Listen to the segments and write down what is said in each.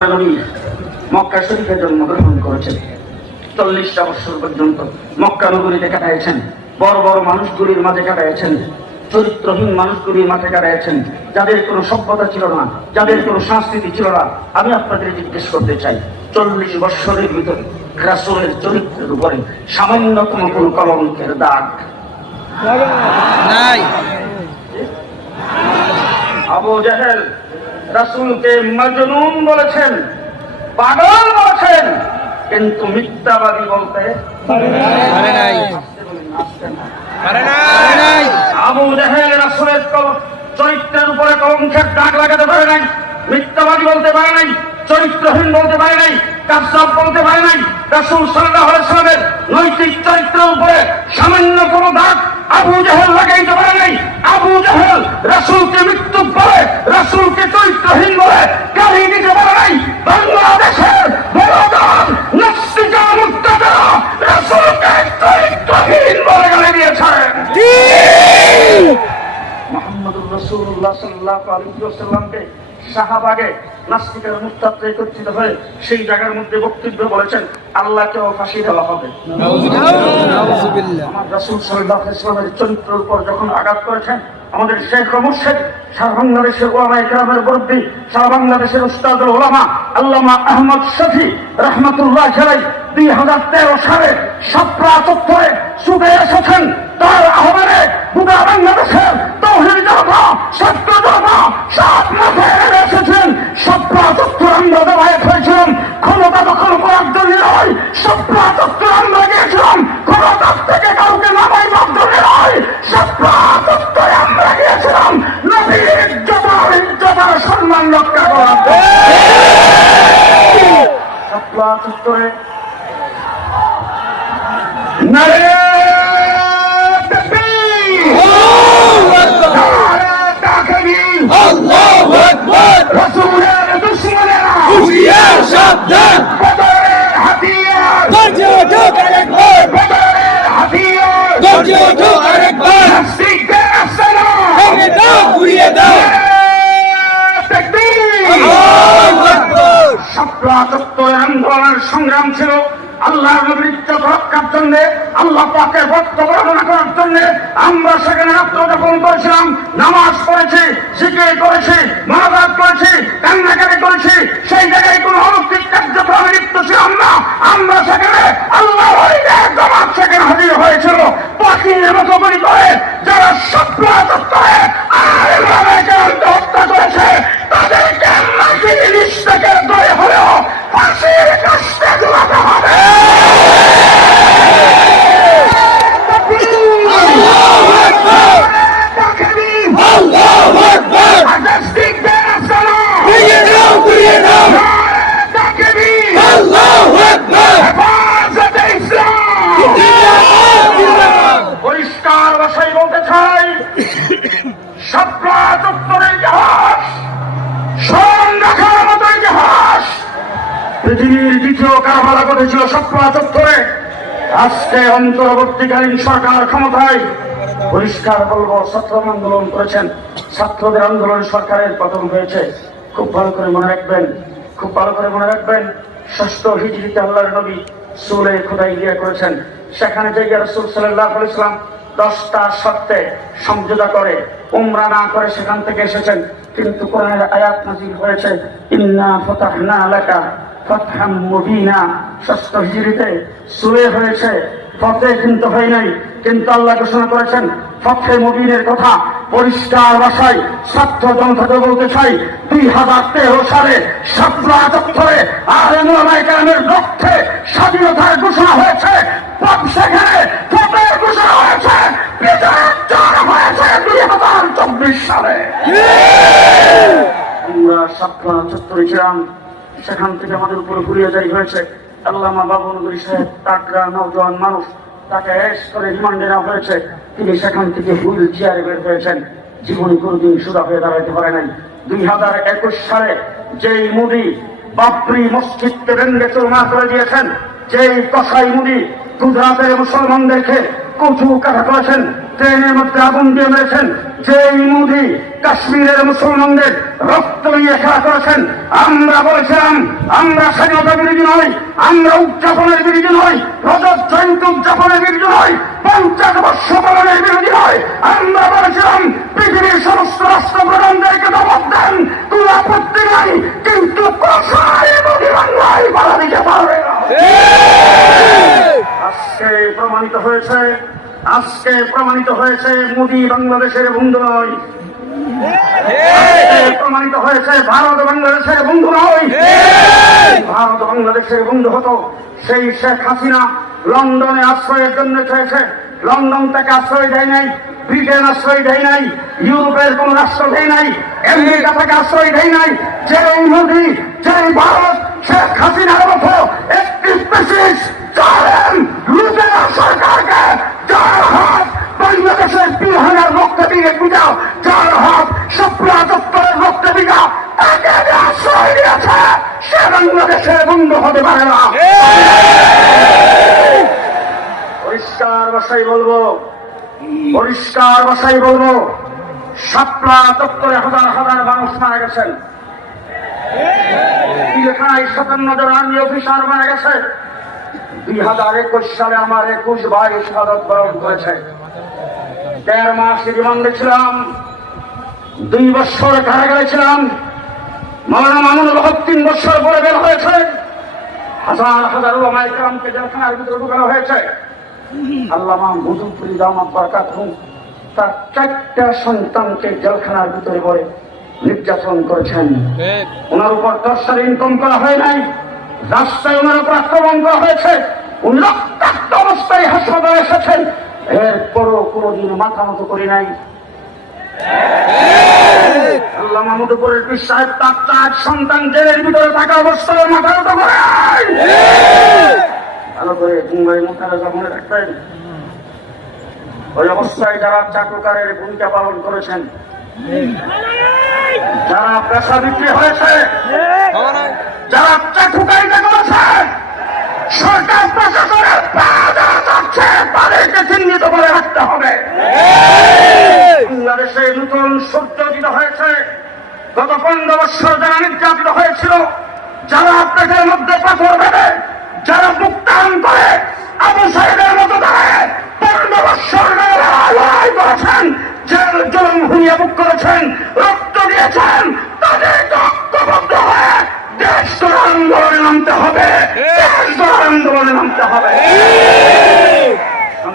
নবী মক্কা শরীফে জন্মগ্রহণ করেছেন। 40টা বছর পর্যন্ত মক্কা নগরীতে কাটাইছেন। বড় বড় মানুষগুলির মাঝে কাটাইছেন, চরিত্রহীন মানুষগুলির মাঝে কাটাইছেন, যাদের কোনো সভ্যতা ছিল না, যাদের কোনো সংস্কৃতি ছিল না। আমি আপনাদের জিজ্ঞেস করতে চাই, 40 বছরের ভিতরে রাসূলের চরিত্রের উপরে সামান্যতম কোনো কলঙ্কের দাগ নাই? আবু জাহেল রাসূলকে মাজনুন বলেছেন, পাগল বলেছেন, কিন্তু মিথ্যাবাদী বলতে পারে নাই। আবু জাহেল রাসূলের চরিত্রের উপরে কলঙ্কের দাগ লাগাতে পারে নাই, মিথ্যাবাদী বলতে পারে নাই, চরিত্রহীন বলতে পারে নাই, কাযযাব বলতে পারে নাই। রাসূল সাল্লাল্লাহু আলাইহি ওয়াসাল্লামের নৈতিক চরিত্রের উপরে সামান্য কোনো দাগ আবু জাহেল লাগাইতে পারে নাই। আবু জাহেল রাসূলকে মৃত্যু বলে, রাসূলকে চরিত্রহীন বলে গালি দিতে পারে নাই। বাংলাদেশের বড় দল নাস্তিকা মুক্তারা রাসূলকে চরিত্রহীন বলে গালি দিয়েছেন। মুহাম্মদুর রাসূলুল্লাহ সাল্লাল্লাহু আলাইহি ওয়াসাল্লামকে শাহবাগে নাস্তিকের মুস্তাদরা একত্রিত হয়ে সেই জায়গার মধ্যে বক্তব্য বলেছেন, আল্লাহকেও ফাঁসি দেওয়া হবে। আমার রাসূল সাল্লাল্লাহু আলাইহি ওয়াসাল্লামের চরিত্রের উপর যখন আঘাত করেছেন, আমাদের শেখ ও মুর্শিদ, সারা বাংলাদেশের ওলামায়ে কেরামের মুরব্বি, সারা বাংলাদেশের উস্তাদুল উলামা আল্লামা আহমদ শফি রাহমাতুল্লাহ আলাইহি 2013 সালে শাপলা চত্বরে সুদে এসেছেন। তার আহ্বানে গোটা বাংলাদেশের তাওহীদ জনতা, ছাত্র জনতা সব মাঠে এসেছেন। শাপলা চত্বর আমরা জমায়েত হয়েছিলাম ক্ষমতা দখল করার জন্য নয়, শাপলা চত্বর আমরা গিয়েছিলাম ক্ষমতা থেকে কাউকে নামাইবার জন্য নয়, শাপলা চত্বরে আমরা গিয়েছিলাম নবীর ইজ্জতের সম্মান রক্ষা করার জন্য। শাপলা চত্বরে নারে রাসূলের দুশমনেরা হুঁশিয়ার সাবধান, বদরের হাতিয়ার গর্জে ওঠো আরেকবার, বদরের হাতিয়ার গর্জে ওঠো আরেকবার, নাস্তিকদের আস্তানা ভেঙে দাও, ঘুরিয়ে দাও, তাকবীর, আল্লাহু আকবার। শাপলা চত্বরে আন্দোলনের সংগ্রাম ছিল আল্লাহর নবীর ইজ্জত রক্ষার জন্য, আল্লাহ পাকের বক্তব্য বর্ণনা করার জন্য। আমরা সেখানে আত্মযাপন করেছিলাম, নামাজ পড়েছি, জিকির করেছি, মুনাজাত করেছি, কান্নাকাটি করেছি। সেই জায়গায় কোনো অলৌকিক কার্যক্রমে লিপ্ত ছিলাম না। আমরা সেখানে আল্লাহর ওলিদের জামাত সেখানে হাজির হয়েছিল। পাখির মতো গুলি করে যারা শাপলা চত্বরে আলেম ওলামায়ে কেরামকে হত্যা করেছে, তাদেরকে মাটির নিচ থেকে ধরে হলেও ফাঁসির কাস্তে ঝুলাতে হবে। পরিষ্কার ভাষায় বলতে চাই, শাপলা চত্বরের ইতিহাস স্মরণ রাখার মতো ইতিহাস। পৃথিবীর দ্বিতীয় কারবালা ঘটেছিল শাপলা চত্বরে। আজকে অন্তর্বর্তীকালীন সরকার ক্ষমতায়, পরিষ্কার বলবো, ছাত্র আন্দোলন করেছেন, ছাত্রদের আন্দোলন সরকারের পতন হয়েছে। খুব ভালো করে মনে রাখবেন, খুব ভালো করে মনে রাখবেন, 6ষ্ঠ হিজরিতে আল্লাহর নবী সুলে হুদাইবিয়া করেছেন। সেখানে যাইয়া রাসূল সাল্লাল্লাহু আলাইহি ওয়াসাল্লাম 10টা শর্তে সমঝোতা করে উমরা না করে সেখান থেকে এসেছেন। কিন্তু কোরআনের আয়াত নাযিল হয়েছে, ইন্না ফাতাহনা লাকা ফাতহাম মুবিনা। 6ষ্ঠ হিজরিতে সুলে হয়েছে, ফতে কিন্তু হয় নাই। কিন্তু আল্লাহ ঘোষণা করেছেন ফতে মুবিনের কথা। পরিষ্কার ভাষায় ছাত্র জনতাকে বলতে চাই, 2013 সালে শাপলা চত্বরে আলেম ওলামায়ে কেরামের রক্তে স্বাধীনতার ঘোষণা হয়েছে। সেখানে ফতের ঘোষণা হয়েছে, বিজয়ের জয় হয়েছে 2024 সালে। আমরা শাপলা চত্বরে ছিলাম, সেখান থেকে আমাদের উপরে ঘুরিয়ে জারি হয়েছে। আল্লামা বাবু নগরী সাহেব, টাকরা নওজোয়ান মানুষ, তাকে অ্যারেস্ট করে রিমান্ডে নেওয়া হয়েছে। তিনি সেখান থেকে হুইল চেয়ারে বের হয়েছেন। জীবনে কোনোদিন সুদা হয়ে দাঁড়াইতে পারে নাই। 2021 সালে যেই মুদি বাবরি মসজিদকে ভেঙে চুরমার করে দিয়েছেন, যেই কসাই মুদি গুজরাটের মুসলমানদেরকে কচু কাটা করেছেন, ট্রেনের মধ্যে আগুন দিয়ে মেরেছেন, যে মোদী কাশ্মীরের মুসলমানদের রক্ত নিয়ে খেলা করেছেন, আমরা বলেছিলাম আমরা স্বাধীনতা বিরোধী নই, আমরা উদযাপনের বিরোধী নই, রজত জয়ন্তী উদযাপনের বিরোধী নই, 50 বর্ষ পালনের বিরোধী নই। আমরা বলেছিলাম পৃথিবীর সমস্ত রাষ্ট্রপ্রধানদেরকে দমক দেন, কোন আপত্তি নাই, কিন্তু কোথায় মোদী বাংলায় বাধা দিতে পারবে না। আজকে প্রমাণিত হয়েছে মোদী বাংলাদেশের বন্ধু নয়, প্রমাণিত হয়েছে ভারত বাংলাদেশের বন্ধু নয়। ভারত বাংলাদেশের বন্ধু হতো সেই শেখ হাসিনা লন্ডনে আশ্রয়ের জন্য চেয়েছে, লন্ডন থেকে আশ্রয় দেয় নাই, ব্রিটেন আশ্রয় দেয় নাই, ইউরোপের কোন রাষ্ট্র দেয় নাই, আমেরিকা থেকে আশ্রয় দেয় নাই। যে মোদী, যে ভারত শেখ হাসিনার মতো একটি স্পেসিস লুটেরা সরকারকে, যার হাত বাংলাদেশের পিলহানার রক্তে দিকে পূজা, যার হাত সপ্রা দপ্তরের রক্তে দিকা তাকে আশ্রয় দিয়েছে, সে বাংলাদেশের বন্ধু হতে পারে না। পরিষ্কার ভাষায় বলবো, শাপলা দপ্তরে হাজার হাজার মানুষ মারা গেছেন, পিলখানায় 57 জন আর্মি অফিসার মারা গেছে। 2021 সালে আমার 21 ভাই শাহাদাত বরণ করেছে। 13 মাস রিমান্ডে ছিলাম, 2 বছর কারাগারে ছিলাম। মাওলানা মামুনুল হক 3 বছর পরে বের হয়েছে। হাজার হাজার ওলামায়ে কেরামকে জেলখানার ভিতরে ঢুকানো হয়েছে। আল্লামা মুজফফর দামাত বরকাতুহু তার 4টা সন্তানকে জেলখানার ভিতরে পড়ে নির্যাতন করেছেন। ওনার উপর টর্চার ইনকাম করা হয় নাই, রাস্তায় ওনার উপর আক্রমণ করা হয়েছে, উনি রক্তাক্ত অবস্থায় হাসপাতালে এসেছেন, এরপরও কোনোদিন মাথা মতো করি নাই। আল্লামা মুজফফরের পীর সাহেব তার 4 সন্তান জেলের ভিতরে থাকা অবস্থায় মাথা মতো করে ভালো করে মুম্বাই মোতারাজা মনে রাখবেন। ওই অবস্থায় যারা চাটুকারের ভূমিকা পালন করেছেন, যারা পেশা বিক্রি হয়েছে, যারা চাটুকারিতা করেছে, সরকার প্রশাসনের তাদেরকে চিহ্নিত করে রাখতে হবে। বাংলাদেশে নতুন সূর্য উদিত হয়েছে। গত 15 বছর যারা নির্যাতিত হয়েছিল, যারা পেটের মধ্যে পাথর ভেবে, যারা মুক্তায়ন করে আবু সাইদের মতো দাঁড়ায় 15 বছর লড়াই করেছেন, জেল জুলুম হুইয়া বুক করেছেন, রক্ত দিয়েছেন, তাদেরকে ঐক্যবদ্ধ হয়ে দেশ গড়ার আন্দোলনে নামতে হবে, দেশ গড়ার আন্দোলনে নামতে হবে।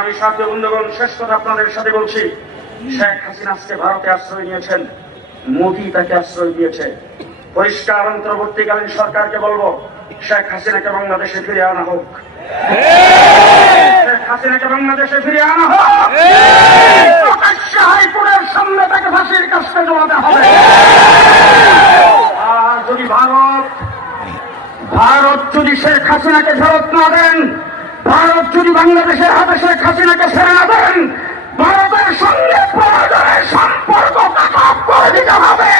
আমি সাথে বন্ধুগণ, শেষ কথা আপনাদের সাথে বলছি, শেখ হাসিনা আজকে ভারতে আশ্রয় নিয়েছেন, মোদী তাকে আশ্রয় দিয়েছে। পরিষ্কার অন্তর্বর্তীকালীন সরকারকে বলবো, শেখ হাসিনাকে বাংলাদেশে ফিরিয়ে আনা হোক, শেখ হাসিনাকে বাংলাদেশে ফিরিয়ে আনা হোক। প্রকাশ্যে হাইকোর্টের সামনে তাকে ফাঁসির কাছে জমাতে হবে। আর যদি ভারত যদি শেখ হাসিনাকে ফেরত না দেন, ভারত যদি বাংলাদেশের হাতে শেখ হাসিনাকে ছেড়ে না দেন, ভারতের সঙ্গে প্রয়োজনের সম্পর্ক কাট করে দিতে হবে।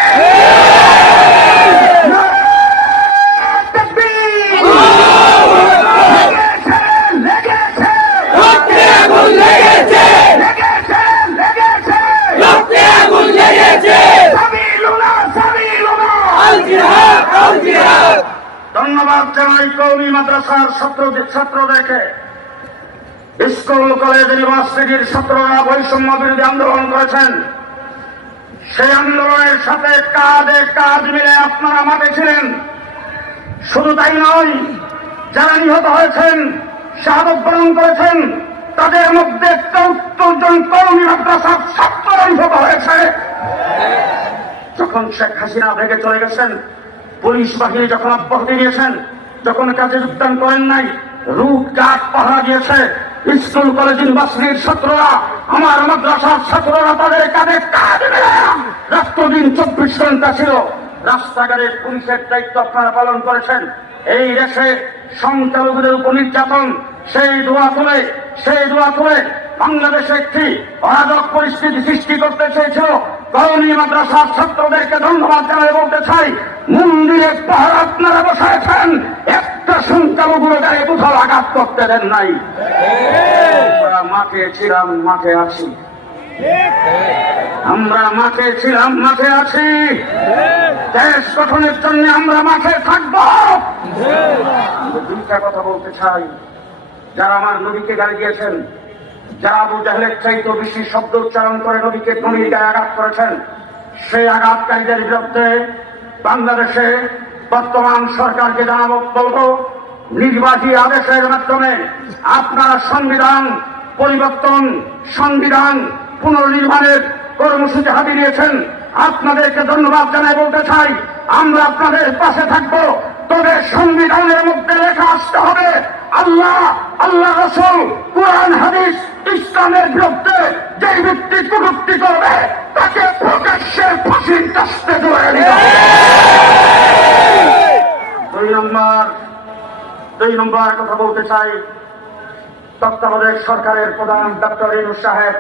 ধন্যবাদ জানাই কওমি মাদ্রাসার ছাত্রদেরকে, স্কুল কলেজ ইউনিভার্সিটির ছাত্ররা বৈষম্য বিরোধী আন্দোলন করেছেন। সেই আন্দোলনের সাথে কাঁধে কাঁধ মিলে আপনারা মাঠে ছিলেন। শুধু তাই নয়, যারা নিহত হয়েছেন, শাহাদত বরণ করেছেন, তাদের মধ্যে 74 জন কওমি মাদ্রাসার ছাত্র নিহত হয়েছে। যখন শেখ হাসিনা ভেগে চলে গেছেন, পুলিশ বাহিনী যখন অব্যাহতি দিয়েছেন, যখন কাজে যোগদান করেন নাই, রুট গার্ড পাহারা দিয়েছে, স্কুল কলেজ ইউনিভার্সিটির ছাত্ররা, আমার মাদ্রাসার ছাত্ররা তাদের কাঁধে কাঁধ মিলে রাত্রদিন 24 ঘন্টা ছিল রাস্তাঘাটে পুলিশের দায়িত্ব আপনারা পালন করেছেন। এই দেশে সংখ্যালঘুদের উপর নির্যাতন, সেই দোয়া তুলে বাংলাদেশে একটি অরাজক পরিস্থিতি সৃষ্টি করতে চেয়েছিল। কওমি মাদ্রাসার ছাত্রদেরকে ধন্যবাদ জানাই বলতে চাই, মন্দিরে পাহারা আপনারা বসাইছেন, একটা সংখ্যালঘুর গায়ে কোথাও আঘাত করতে দেন নাই। মাঠে ছিলাম, মাঠে আছি, আমরা মাঠে ছিলাম, মাঠে আছি, দেশ গঠনের জন্য আমরা মাঠে থাকব। দুইটা কথা বলতে চাই, যারা আমার নবীকে গালি দিয়েছেন, যারা আবু জাহেলের চাইতে বেশি শব্দ উচ্চারণ করে নবীর গায়ে আঘাত করেছেন, সেই আঘাতকারীদের বিরুদ্ধে বাংলাদেশে বর্তমান সরকারকে জানাবো, বলবো, নির্বাহী আদেশের মাধ্যমে আপনারা সংবিধান পরিবর্তন, সংবিধান পুনর্নির্মাণের কর্মসূচি হাতে নিয়েছেন। আপনাদেরকে ধন্যবাদ জানাই বলতে চাই, আমরা আপনাদের পাশে থাকবো। তবে সংবিধানের মধ্যে লেখা আসতে হবে, আল্লাহ, আল্লাহ রাসূল, কোরআন হাদিস, ইসলামের বিরুদ্ধে যে ব্যক্তি কটূক্তি করবে তাকে প্রকাশ্যে ফাঁসির কাস্তে ঝুলিয়ে দিতে হবে। দুই নম্বর কথা বলতে চাই, তত্ত্বাবধায়ক সরকারের প্রধান ডক্টর ইউনূস সাহেব,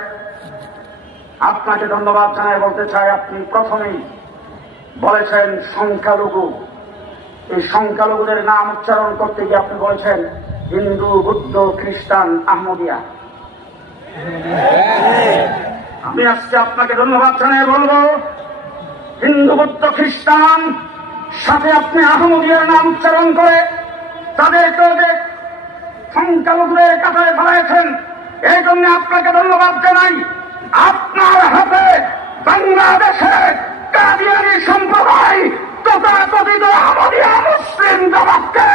আপনাকে ধন্যবাদ জানাই বলতে চাই, আপনি প্রথমেই বলেছেন সংখ্যালঘু। এই সংখ্যালঘুদের নাম উচ্চারণ করতে গিয়ে আপনি বলেছেন হিন্দু, বুদ্ধ, খ্রিস্টান, আহমদিয়া। আমি আজকে আপনাকে ধন্যবাদ জানাই বলবো, হিন্দু, বুদ্ধ, খ্রিস্টান সাথে আপনি আহমদিয়ার নাম উচ্চারণ করে তাদেরকে যে সংখ্যালঘুদের কাতারে ফেলাইছেন, এই জন্য আপনাকে ধন্যবাদ জানাই। আপনার হাতে বাংলাদেশে কাদিয়ানী সম্প্রদায় তথাকথিত আহমদিয়া মুসলিম জামাতকে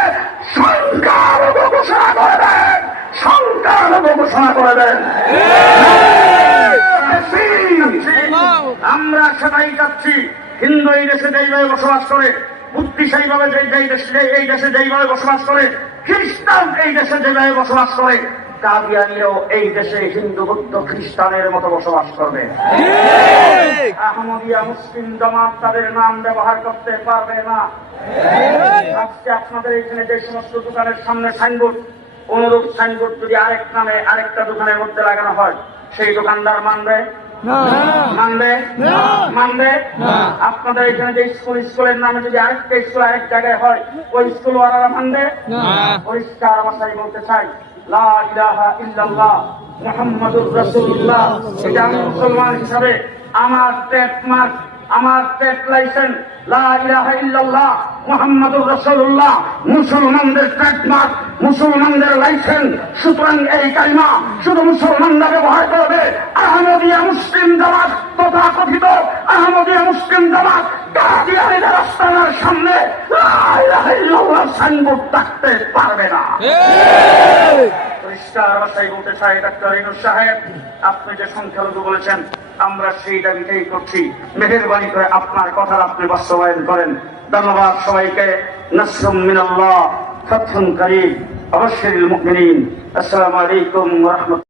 সংখ্যালঘু ঘোষণা করে দেন, সংখ্যালঘু ঘোষণা করে দেন। আমরা সেটাই চাচ্ছি। হিন্দু এই দেশে যেইভাবে বসবাস করে, বুদ্ধিশালী ভাবে এই দেশে যেইভাবে বসবাস করে, খ্রিস্টান এই দেশে যেভাবে বসবাস করে, কাদিয়ানীরাও এই দেশে হিন্দু, বুদ্ধ, খ্রিস্টানের মতো বসবাস করবে। আহমদিয়া মুসলিম জামাত তাদের নাম ব্যবহার করতে পারবে না। আজকে আপনাদের এখানে যে সমস্ত দোকানের সামনে সাইনবোর্ড, অনুরূপ সাইনবোর্ড যদি আরেক নামে আরেকটা দোকানের মধ্যে লাগানো হয়, সেই দোকানদার মানবে? মানবে? আপনাদের এখানে যে স্কুলের নামে যদি আরেকটা স্কুল আরেক জায়গায় হয়, ওই স্কুলওয়ালারা মানবে? পরিষ্কার ভাষায় বলতে চাই, লা ইলাহা ইল্লাল্লাহ মুহাম্মাদুর রাসূলুল্লাহ, এটা আমি মুসলমান হিসাবে আমার ট্রেডমার্ক, আমার ট্রেড লাইসেন্স, লা ইলাহা ইল্লাল্লাহ মুহাম্মাদুর রাসূলুল্লাহ মুসলমানদের ট্রেডমার্ক, মুসলমানদের লাইসেন্স। সুতরাং এই কালিমা শুধু মুসলমানরা ব্যবহার করবে। আহমদিয়া মুসলিম জামাত তথাকথিত আহমদিয়া মুসলিম জামাত কাদিয়ানীদের আস্তানার সামনে লা ইলাহা ইল্লাল্লাহ সাইনবোর্ড থাকতে পারবে না। পরিষ্কার ভাষায় বলতে চাই, ডক্টর ইউনূস সাহেব, আপনি যে সংখ্যালঘু বলেছেন, আমরা সেই দাবিটাই করছি। মেহেরবানি করে আপনার কথা আপনি বাস্তবায়ন করেন। ধন্যবাদ সবাইকে। নাসরুম মিনাল্লাহ, ফাতহুন কারীব, আবাশশিরিল মুমিনিন। আসসালামু আলাইকুম ওয়া রাহমাতুল্লাহ।